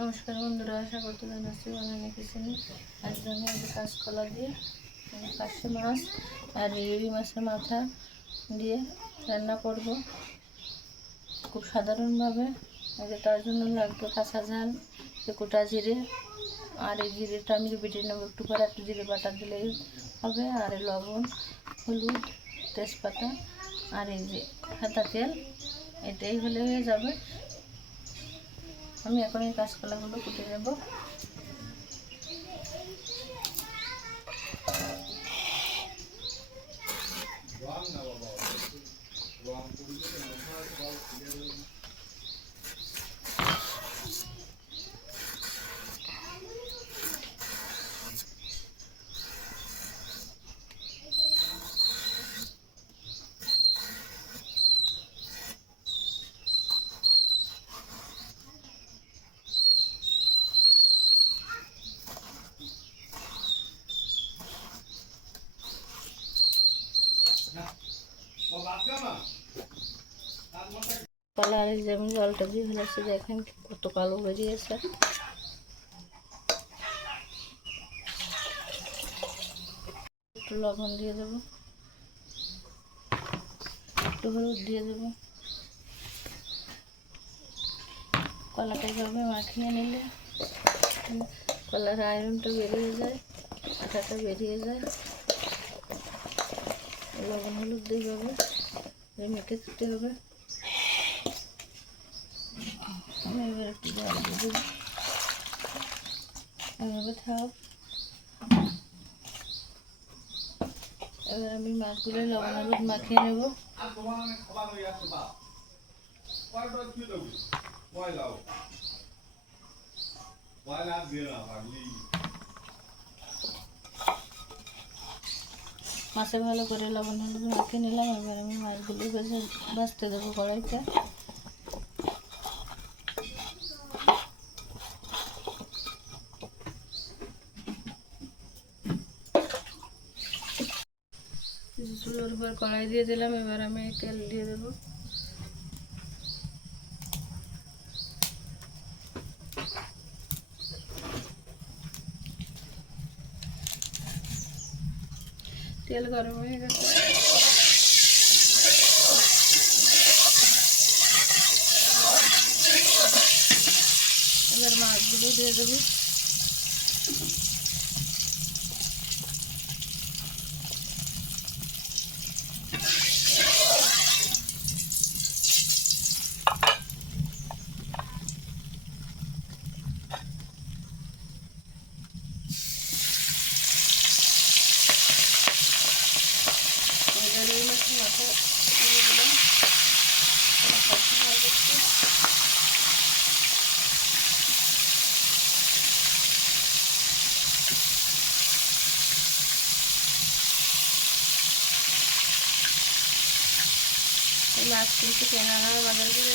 নমস্কার বন্ধুরা, আশা করতে জানাচ্ছি বানানো কিচেনে আজ আমি আজকে কাঁচকলা দিয়ে আমি পার্শে মাছ আর রুই মাছের মাথা দিয়ে রান্না করব। খুব সাধারণভাবে আগে তার জন্য লাগবে কাঁচা ঝাল গোটা জিরে, আর এই জিরেটা আমি বেটে নেব একটু করে, একটু জিরে বাটা দিলেই হবে, আর লবণ, হলুদ, তেজপাতা, আর এই যে সাদা তেল, এটাই হলে হয়ে যাবে। আমি এখন এই কাঁচকলাগুলো কুটে নেব। কলা আর এই যে আমি জলটা দিয়ে ফেলেছি দেখেন কত কালো বেরিয়েছে একটু লবণ দিয়ে দেবো। একটু হলুদ দিয়ে দেবো। কলাটা এইভাবে মাখিয়ে নিলে কলার আয়রনটা বেরিয়ে যায় আঠাটা বেরিয়ে যায়। লবণ হলুদ দিয়ে হবে মেখে দিতে হবে। আমি এবার একটু জল দিয়ে এভাবে থাক এবার আমি মাছগুলো লবণ হলুদ মাখিয়ে নেব মাছে ভালো করে লবণ হলুদ মাখিয়ে নিলাম, এবার আমি মাছগুলো ভেজে ভাজতে দেবো কড়াইতে। চুলোর উপর কড়াই দিয়ে দিলাম, এবার আমি তেল দিয়ে দেবো। তেল গরম হয়ে গেছে। এবার মাছগুলো দিয়ে দেবো এবার এই মাছের মাথা দিয়ে দিলাম মাথাটা ভালো করতে। মাছ বাজার করে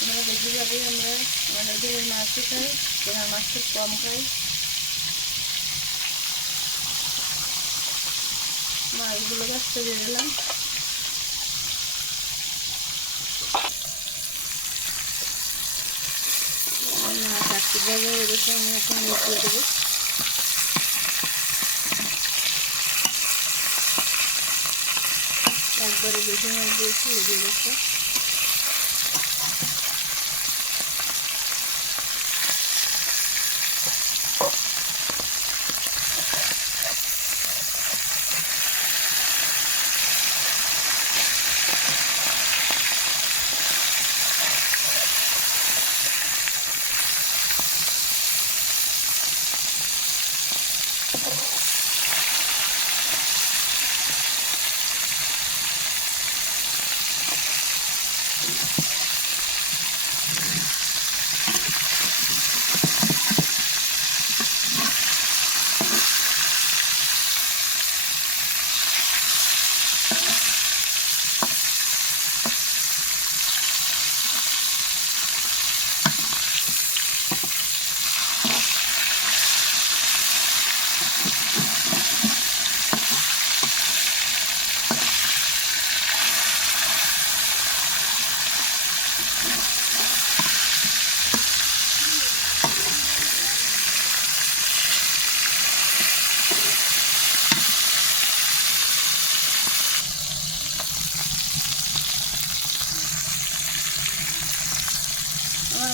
আমরা বেশিরভাগই আমরা মানে এই মাছই খাই, কেনা মাছ কম খাই। মাছগুলো কাছতে দিয়ে দিলাম। মাছ আটকে যাবে এদিকে আমি এখন দেবো। একবারে বেশি একটু লেগে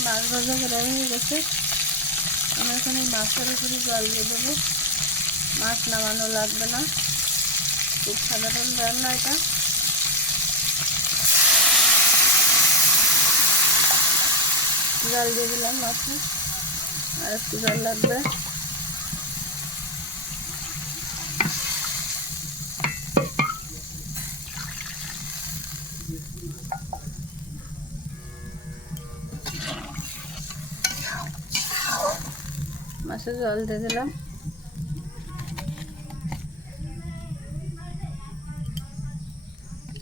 মাছ ভাজা করা হয়ে গেছে। আমি এখানে মাছের উপরে জল দিয়ে দেবো। মাছ নামানো লাগবে না। খুব সাধারণ রান্না এটা। জল দিয়ে দিলাম মাছে আর একটু জল লাগবে। মাছে জল দিয়ে দিলাম।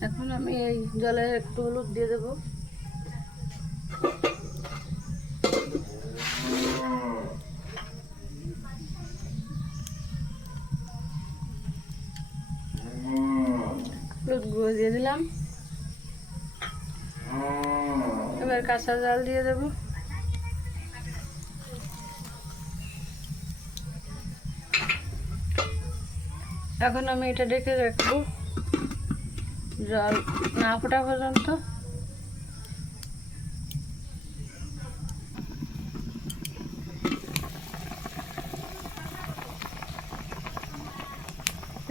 এখন আমি এই জলে একটু হলুদ দিয়ে দেবো। হলুদ গুঁড়ো দিয়ে দিলাম। এবার কাঁচা জাল দিয়ে দেবো। এখন আমি এটা ডেকে রাখব জল না ফোটা পর্যন্ত।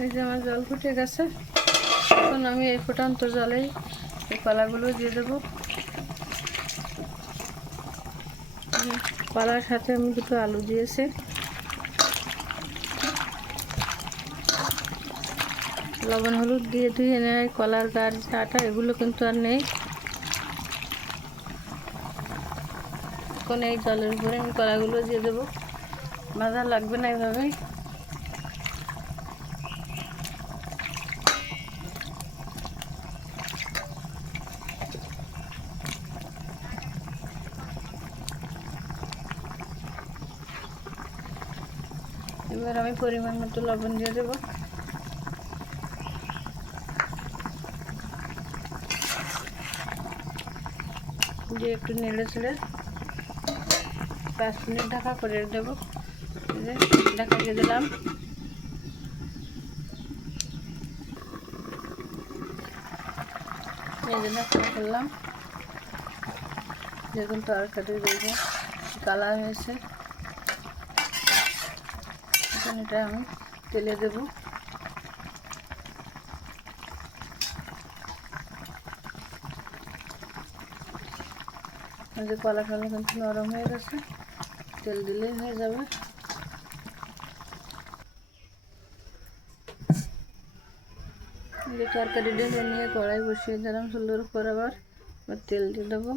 এই যে আমার জল ফুটে গেছে। এখন আমি এই ফুটান্ত জলেই এই কলাগুলো দিয়ে দেবো। কলার সাথে আমি দুটো আলু দিয়েছি। লবণ, হলুদ দিয়ে ধুয়ে নেয়, কলার গাছ আটা এগুলো কিন্তু আর নেই। এখন এই জলের উপরে আমি কলাগুলো দিয়ে দেবো। বাধা লাগবে না এভাবেই এবার আমি পরিমাণ মতো লবণ দিয়ে দেবো। একটু নেড়ে ছেড়ে পাঁচ মিনিট ঢাকা করে দেবো। ঢাকা দিয়ে দিলাম। এই যে ঢাকা করলাম দেখুন তরকারি দেখে কালার হয়েছে। এখন এটা আমি তেলে দেবো। যে কলা ফলা কিন্তু নরম হয়ে গেছে। তেল দিলেই হয়ে যাবে। এই তরকারি ঢেলে নিয়ে কড়াই বসিয়ে দিলাম সুন্দর করে আবার। তেল দিয়ে দেবো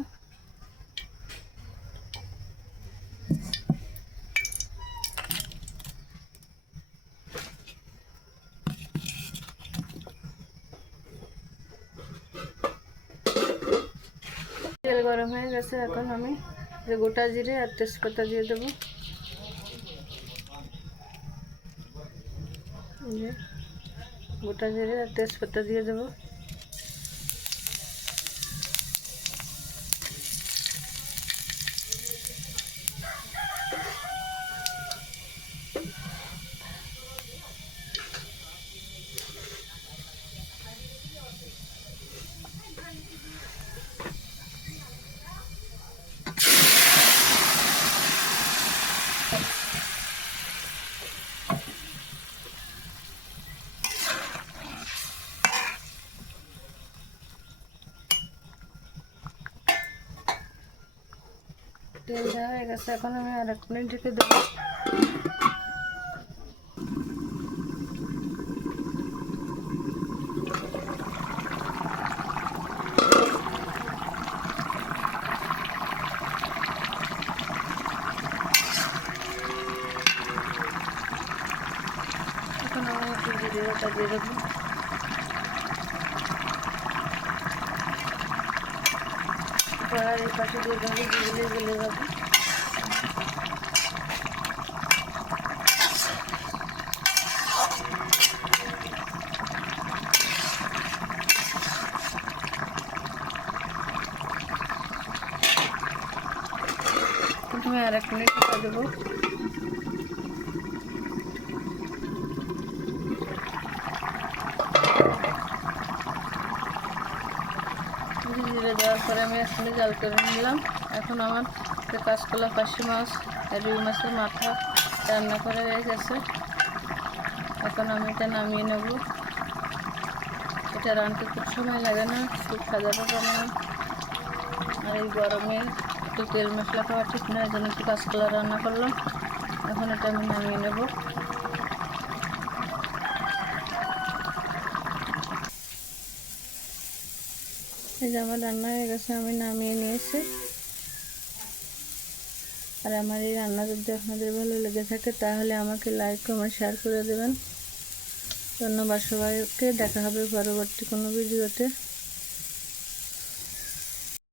তেল গরম হয়ে গেছে এখন আমি যে গোটা জিরে আর তেজপাতা দিয়ে দেবো এই যে গোটা জিরে আর তেজপাতা দিয়ে দেবো তেল দেওয়া হয়ে গেছে, এখন আমি আর এক মিনিট ঢেকে দেবো। এখন আমি দিয়ে দেবো কড়ার এই পাশে দিয়ে দেবো দিলে গেলে যাবে প্রথমে আর এক মিনিট ঢেকে দেবো জিরে দেওয়ার পরে আমি এখানে জাল করে নিলাম। এখন আমার কাঁচকলা পাশি মাছ রুই মাছের মাথা রান্না করা হয়ে গেছে। এখন আমি এটা নামিয়ে নেব। এটা রানতে খুব সময় লাগে না, খুব সাজাটা বানানো আর এই গরমে একটু তেল মশলা খাওয়া ঠিক না, এই জন্য একটু কাঁচকলা রান্না করলাম। এখন এটা আমি নামিয়ে নেব। এই যে আমার রান্না হয়ে গেছে, আমি নামিয়ে নিয়েছি। আর আমার এই রান্না যদি আপনাদের ভালো লেগে থাকে, তাহলে আমাকে লাইক কমেন্ট শেয়ার করে দেবেন। ধন্যবাদ সবাইকে, দেখা হবে পরবর্তী কোনো ভিডিওতে।